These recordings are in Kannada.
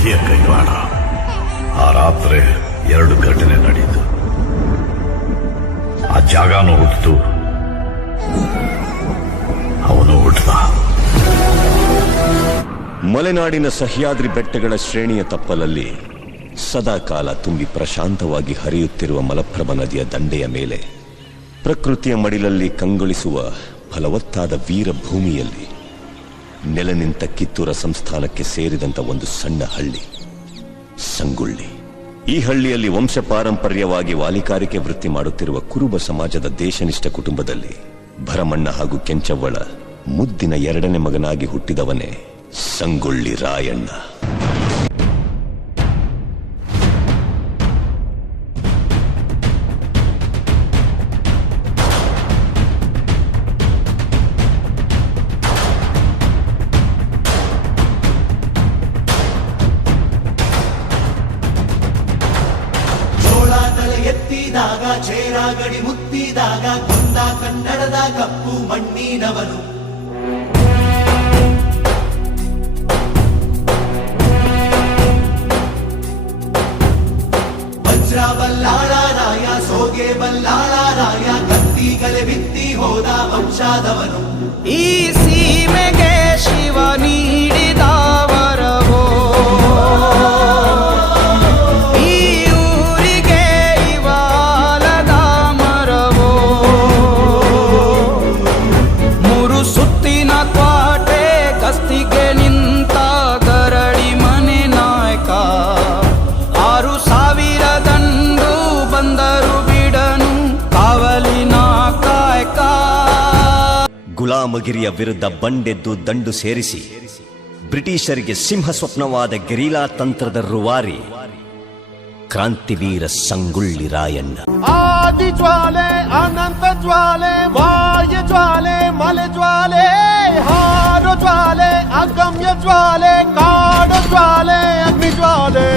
ವಿಧಿಯ ಕೈವಾಡ. ಆ ರಾತ್ರಿ 2 ಘಟನೆ ನಡೆಯಿತು. ಆ ಜಾಗನೂ ಹುಟ್ಟಿತು, ಅವನು ಹುಟ್ಟಿದ. ಮಲೆನಾಡಿನ ಸಹ್ಯಾದ್ರಿ ಬೆಟ್ಟಗಳ ಶ್ರೇಣಿಯ ತಪ್ಪಲಲ್ಲಿ ಸದಾಕಾಲ ತುಂಬಿ ಪ್ರಶಾಂತವಾಗಿ ಹರಿಯುತ್ತಿರುವ ಮಲಪ್ರಭಾ ನದಿಯ ದಂಡೆಯ ಮೇಲೆ, ಪ್ರಕೃತಿಯ ಮಡಿಲಲ್ಲಿ ಕಂಗೊಳಿಸುವ ಫಲವತ್ತಾದ ವೀರಭೂಮಿಯಲ್ಲಿ ನೆಲೆ ನಿಂತ ಕಿತ್ತೂರ ಸಂಸ್ಥಾನಕ್ಕೆ ಸೇರಿದಂತ ಒಂದು ಸಣ್ಣ ಹಳ್ಳಿ ಸಂಗೊಳ್ಳಿ. ಈ ಹಳ್ಳಿಯಲ್ಲಿ ವಂಶ ಪಾರಂಪರ್ಯವಾಗಿ ವಾಲಿಕಾರಿಕೆ ವೃತ್ತಿ ಮಾಡುತ್ತಿರುವ ಕುರುಬ ಸಮಾಜದ ದೇಶನಿಷ್ಠ ಕುಟುಂಬದಲ್ಲಿ ಭರಮಣ್ಣ ಹಾಗೂ ಕೆಂಚವ್ವಳ ಮುದ್ದಿನ 2ನೇ ಮಗನಾಗಿ ಹುಟ್ಟಿದವನೇ ಸಂಗೊಳ್ಳಿ ರಾಯಣ್ಣ. ಎತ್ತಿದಾಗ ಚೇರಾಗಡಿ ಮುತ್ತಿದಾಗ ಕೊಂದ ಕನ್ನಡದ ಕಪ್ಪು ಮಣ್ಣಿನವನು. ವಜ್ರ ಬಲ್ಲಾಳ ರಾಯ, ಸೋಗೆ ಬಲ್ಲಾಳ ರಾಯ, ಕತ್ತಿಗಲೆ ಬಿತ್ತಿ ಹೋದ ವಂಶಾದವನು. ಈ ಸೀಮೆಗೆ ಶಿವ ನೀಡಿದ ವರವೋ, ಗುಲಾಮಗಿರಿಯ ವಿರುದ್ಧ ಬಂಡೆದ್ದು ದಂಡು ಸೇರಿಸಿ ಬ್ರಿಟಿಷರಿಗೆ ಸಿಂಹ ಸ್ವಪ್ನವಾದ ಗೆರಿಲಾ ತಂತ್ರದ ರೂವಾರಿ ಕ್ರಾಂತಿವೀರ ಸಂಗೊಳ್ಳಿ ರಾಯಣ್ಣ. ಆದಿ ಜ್ವಾಲೆ, ಅನಂತ ಜ್ವಾಲೆ, ವಾಯ ಜ್ವಾಲೆ, ಮಲೆ ಜ್ವಾಲೆ, ಹಾರೋ ಜ್ವಾಲೆ, ಅಗಮ್ಯ ಜ್ವಾಲೆ, ಕಾಡು ಜ್ವಾಲೆ, ಅಗ್ನಿ ಜ್ವಾಲೆ.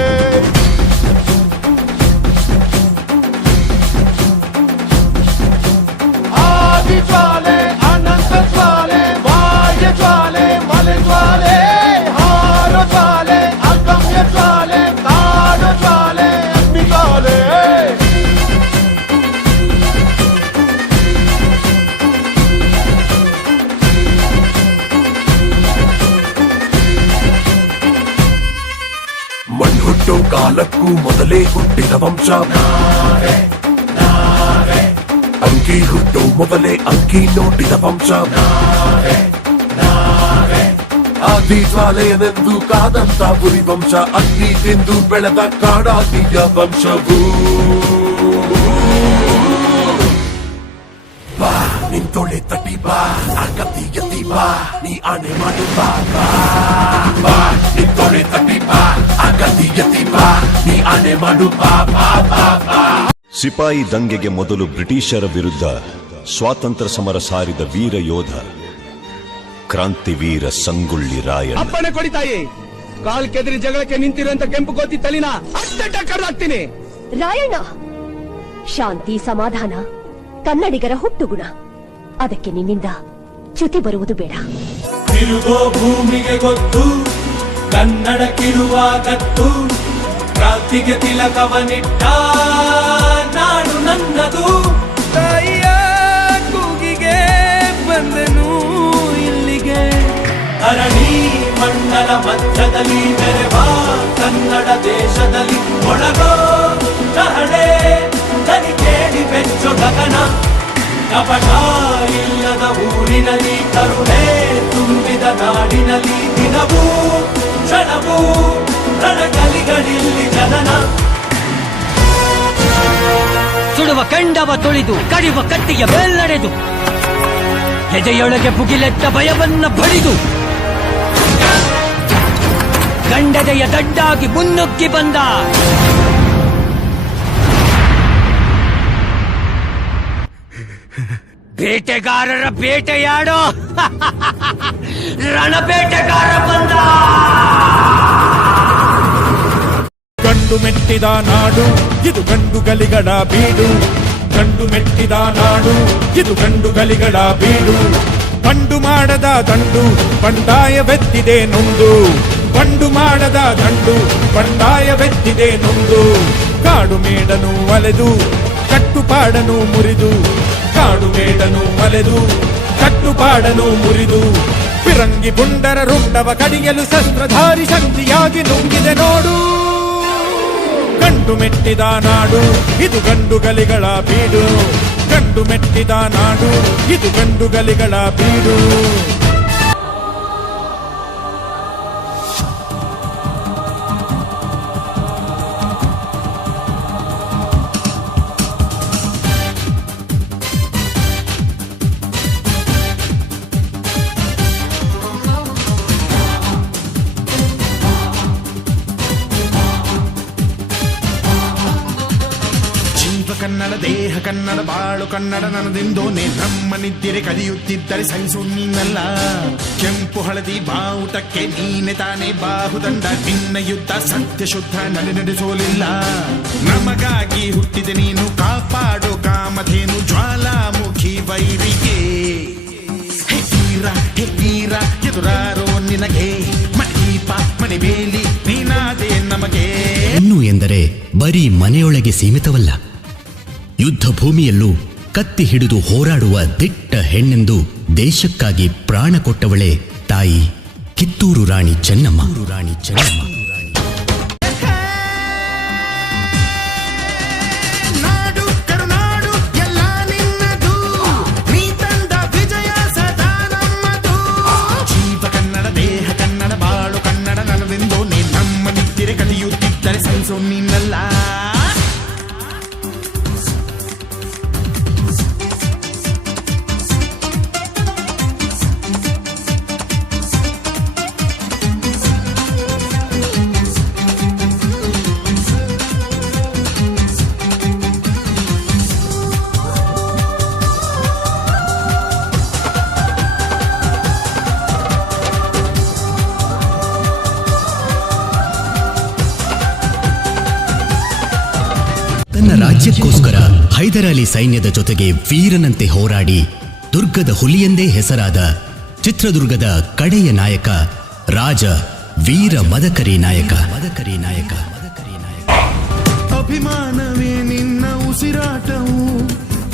ಆದಿ ಜ್ವಾಲೆ, ಅನಂತ ಜ್ವಾಲೆ, ವಾಯ ಜ್ವಾಲೆ, ಮಲೆ ಜ್ವಾಲೆ, ಹಾರೋ ಜ್ವಾಲೆ, ಅಗಮ್ಯ ಜ್ವಾಲೆ, ಕಾಡು ಜ್ವಾಲೆ, ಅಗ್ನಿ ಜ್ವಾಲೆ. ಮಣ್ಣುಹುಟ್ಟೋ ಕಾಲಕ್ಕೂ ಮೊದಲೇ ಹುಟ್ಟಿದ ವಂಶ. ಅಂಕಿ ಹುಟ್ಟೋ ಮೊದಲೇ ಅಂಕಿ ನೋಟಿದ ವಂಶ. ಆದಿ ಜ್ವಾಲೆಯನೆಂದು ಕಾದಂತ ಪುರಿ ವಂಶ, ಅಗ್ನಿ ತಿಂದು ಬೆಳೆದ ಕಾಡಾದಿಯ ವಂಶವು. ಬಾ ನಿಂತೊಳೆ ತಟಿ ಬಾ, ಆಗತಿ ಗತಿ ಬಾ, ನೀ ಆಣೆ ಮಾಡು ಬಾ. ಬಾ ನಿಂತೊಳೆ ತಟಿ ಬಾ, ಆಗತಿ ಗತಿ ಬಾ, ನೀ ಆಣೆ ಮಾಡು ಬಾ. ಸಿಪಾಯಿ ದಂಗೆಗೆ ಮೊದಲು ಬ್ರಿಟಿಷರ ವಿರುದ್ಧ ಸ್ವಾತಂತ್ರ್ಯ ಸಮರ ಸಾರಿದ ವೀರ ಯೋಧ ಕ್ರಾಂತಿವೀರ ಸಂಗೊಳ್ಳಿ ರಾಯಣ್ಣ. ಅಪ್ಪಣೆ ಕೊಡಿ ತಾಯಿ, ಕಾಲ್ ಕೆದರಿ ಜಗಳಕ್ಕೆ ನಿಂತಿರುವಂತ ಕೆಂಪು ಗೋತಿ ತಲಿನ ಅಡ್ಡ ಕಡ್ದಾಕ್ತೀನಿ. ರಾಯಣ್ಣ, ಶಾಂತಿ ಸಮಾಧಾನ ಕನ್ನಡಿಗರ ಹುಟ್ಟುಗುಣ. ಅದಕ್ಕೆ ನಿನ್ನಿಂದ ಚ್ಯುತಿ ಬರುವುದು ಬೇಡ. ತಿರುಗೋ ಭೂಮಿಗೆ ಗೊತ್ತು ಕನ್ನಡಕ್ಕಿರುವ ಗತ್ತು, ಕ್ರಾಂತಿಗೆ ತಿಲಕವನಿಟ್ಟ ನಾಡು ನನ್ನದು. ತಾಯಿಯ ಕೂಗಿಗೆ ಬಂದನು ಇಲ್ಲಿಗೆ, ಧರಣಿ ಮಂಡಲ ಮಧ್ಯದಲ್ಲಿ ಮೆರೆವ ಕನ್ನಡ ದೇಶದಲ್ಲಿ ಒಳಗೋ ಚಹಡೆ ದನಿ ಕೇಳಿ ಬೆಚ್ಚು ಗಗನ. ಕಪಟ ಇಲ್ಲದ ಊರಿನಲ್ಲಿ ಕರುಣೆ ತುಂಬಿದ ನಾಡಿನಲ್ಲಿ ದಿನವೂ ಕ್ಷಣವೂ ರಣಕಲಿಗಳಿಲ್ಲಿ ಜನನ. ಸುಡುವ ಕಂಡವ ತುಳಿದು ಕಡಿವ ಕತ್ತಿಯ ಮೇಲ್ನಡೆದು ಎದೆಯೊಳಗೆ ಭುಗಿಲೆದ್ದ ಭಯವನ್ನ ಬಡಿದು ಗಂಡದೆಯ ದಡ್ಡಾಗಿ ಮುನ್ನುಗ್ಗಿ ಬಂದ ಬೇಟೆಗಾರರ ಬೇಟೆಯಾಡೋ ರಣಬೇಟೆಗಾರ ಬಂದ. ಗಂಡು ಮೆಟ್ಟಿದ ನಾಡು ಇದು ಗಂಡುಗಲಿಗಳ ಬೀಡು. ಗಂಡು ಮೆಟ್ಟಿದ ನಾಡು ಇದು ಗಂಡುಗಲಿಗಳ ಬೀಡು. ಬಂಡು ಮಾಡದ ದಂಡು ಬಂಡಾಯವೆತ್ತಿದೆ ನೊಂದು. ಬಂಡು ಕವಾಡದ ದಂಡು ಬಂಡಾಯವೆತ್ತಿದೆ ನೊಂದು ಕಾಡು ಮೇಡನು ಒಲೆದು ಕಟ್ಟುಪಾಡನು ಮುರಿದು ಕಾಡು ಮೇಡನು ಒಲೆದು ಕಟ್ಟುಪಾಡನು ಮುರಿದು ಪಿರಂಗಿ ಪುಂಡರ ರುಂಡವ ಕಡಿಯಲು ಶಸ್ತ್ರಧಾರಿ ಶಕ್ತಿಯಾಗಿ ನುಂಗಿದೆ ನೋಡು ಗಂಡು ಮೆಟ್ಟಿದ ನಾಡು ಇದು ಗಂಡುಗಲಿಗಳ ಬೀಡು ಗಂಡು ಮೆಟ್ಟಿದ ನಾಡು ಇದು ಗಂಡುಗಲಿಗಳ ಬೀಡು ಕನ್ನಡ ದೇಹ ಕನ್ನಡ ಬಾಳು ಕನ್ನಡ ನನ್ನದೆಂದೋನೆ ನಮ್ಮ ನಿದ್ದಿರೆ ಕದಿಯುತ್ತಿದ್ದರೆ ಸಹಿಸು ನೀನಲ್ಲ ಕೆಂಪು ಹಳದಿ ಬಾವುಟಕ್ಕೆ ನೀನೆ ತಾನೇ ಬಾಹುದಂಡ ನಿನ್ನ ಯುದ್ಧ ಸತ್ಯ ಶುದ್ಧ ನಡೆಸೋಲಿಲ್ಲ ನಮಗಾಗಿ ಹುಟ್ಟಿದೆ ನೀನು ಕಾಪಾಡು ಕಾಮಧೇನು ಜ್ವಾಲಾಮುಖಿ ವೈರಿಗೆ ಹೇ ತೀರ ಎದುರಾರೋ ನಿನಗೆ ಮಣಿದೀಪ ಮಣಿಬೇಲಿ ನೀನಾದೆ ನಮಗೆ ಹೆಣ್ಣು ಎಂದರೆ ಬರೀ ಮನೆಯೊಳಗೆ ಸೀಮಿತವಲ್ಲ, ಯುದ್ಧ ಭೂಮಿಯಲ್ಲೂ ಕತ್ತಿ ಹಿಡಿದು ಹೋರಾಡುವ ದಿಟ್ಟ ಹೆಣ್ಣೆಂದು ದೇಶಕ್ಕಾಗಿ ಪ್ರಾಣ ಕೊಟ್ಟವಳೇ ತಾಯಿ ಕಿತ್ತೂರು ರಾಣಿ ಚೆನ್ನಮ್ಮ. ನಾಡು ಕರುನಾಡು ಎಲ್ಲ ನಿನ್ನದು, ನೀ ತಂದ ವಿಜಯ ಸದಾ ನಮ್ಮದು. ಜೀವ ಕನ್ನಡ ದೇಹ ಕನ್ನಡ ಬಾಳು ಕನ್ನಡ ನನ್ನದೆಂದೋ ನೀ ನಮ್ಮ ನಿದ್ದಿರೆ ಕದಿಯುತ್ತಿದ್ದರೆ ಸಹಿಸೋ ನೀನಲ್ಲ. ತನ್ನ ರಾಜ್ಯಕ್ಕೋಸ್ಕರ ಹೈದರಾಲಿ ಸೈನ್ಯದ ಜೊತೆಗೆ ವೀರನಂತೆ ಹೋರಾಡಿ ದುರ್ಗದ ಹುಲಿಯೆಂದೇ ಹೆಸರಾದ ಚಿತ್ರದುರ್ಗದ ಕಡೆಯ ನಾಯಕ ರಾಜ ವೀರ ಮದಕರಿ ನಾಯಕ. ಅಭಿಮಾನವೇ ನಿನ್ನ ಉಸಿರಾಟವು,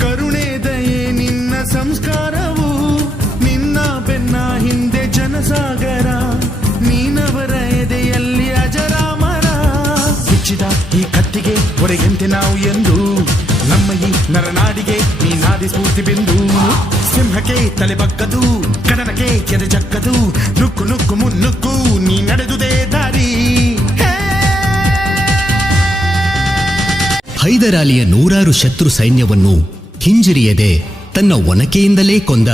ಕರುಣೆ ದಯೆ ನಿನ್ನ ಸಂಸ್ಕಾರವು, ನಿನ್ನ ಬೆನ್ನ ಹಿಂದೆ ಜನಸಾಗರ, ನೀನವರ ಎದೆಯಲ್ಲಿ ಅಜರಾಮರ. ಬಿಚ್ಚಿದ ಈ ಕತ್ತಿಗೆ ಹೊರಗೆಂತೆ ನಾವು ಎಂದು, ನಮ್ಮ ಈ ನರನಾಡಿಗೆ ನೀನಾದಿ ಸ್ಫೂರ್ತಿ ಬಿಂದು. ಸಿಂಹಕ್ಕೆ ತಲೆ ಬಗ್ಗದು, ಕಡನಕ್ಕೆ ಎದೆ ಜಕ್ಕದು, ನುಕ್ಕು ನುಕ್ಕು ಮುನ್ನುಕ್ಕು ನೀ ನಡೆದುದೇ ದಾರಿ. ಹೈದರಾಲಿಯ 100 ಶತ್ರು ಸೈನ್ಯವನ್ನು ಹಿಂಜರಿಯದೆ ತನ್ನ ಒನಕೆಯಿಂದಲೇ ಕೊಂದ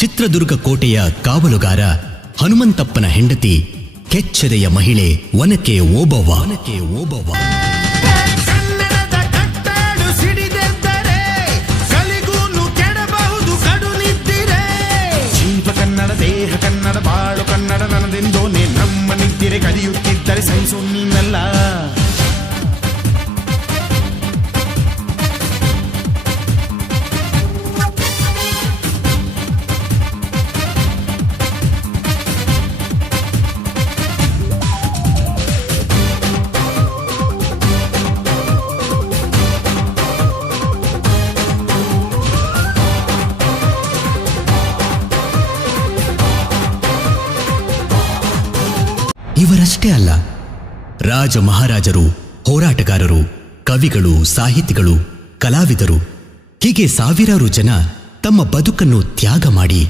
ಚಿತ್ರದುರ್ಗ ಕೋಟೆಯ ಕಾವಲುಗಾರ ಹನುಮಂತಪ್ಪನ ಹೆಂಡತಿ ಕೆಚ್ಚೆದೆಯ ಮಹಿಳೆ ಒನಕೆ ಓಬವ್ವ. ಕನ್ನಡದ ಕಟ್ಟಾಡು ಸಿಡಿದೆದ್ದರೆ ಕಲಿಗೂನು ಕೆಡಬಹುದು ಕಡು ನಿದ್ದಿರೆ. ಜೀವ ಕನ್ನಡ ದೇಹ ಕನ್ನಡ ಬಾಳು ಕನ್ನಡ ನನ್ನದೆಂದೋನೆ ನಮ್ಮ ನಿದ್ದಿರೆ ಕದಿಯುತ್ತಿದ್ದರೆ ಸಹಿಸು ನೀನಲ್ಲ. ಇವರಷ್ಟೇ ಅಲ್ಲ, ರಾಜ ಮಹಾರಾಜರು, ಹೋರಾಟಗಾರರು, ಕವಿಗಳು, ಸಾಹಿತಿಗಳು, ಕಲಾವಿದರು ಹೀಗೆ ಸಾವಿರಾರು ಜನ ತಮ್ಮ ಬದುಕನ್ನು ತ್ಯಾಗ ಮಾಡಿ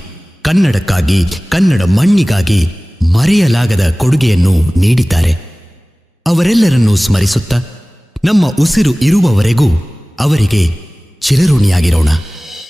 ಕನ್ನಡಕ್ಕಾಗಿ, ಕನ್ನಡ ಮಣ್ಣಿಗಾಗಿ ಮರೆಯಲಾಗದ ಕೊಡುಗೆಯನ್ನು ನೀಡಿದ್ದಾರೆ. ಅವರೆಲ್ಲರನ್ನೂ ಸ್ಮರಿಸುತ್ತಾ ನಮ್ಮ ಉಸಿರು ಇರುವವರೆಗೂ ಅವರಿಗೆ ಚಿರಋಣಿಯಾಗಿರೋಣ.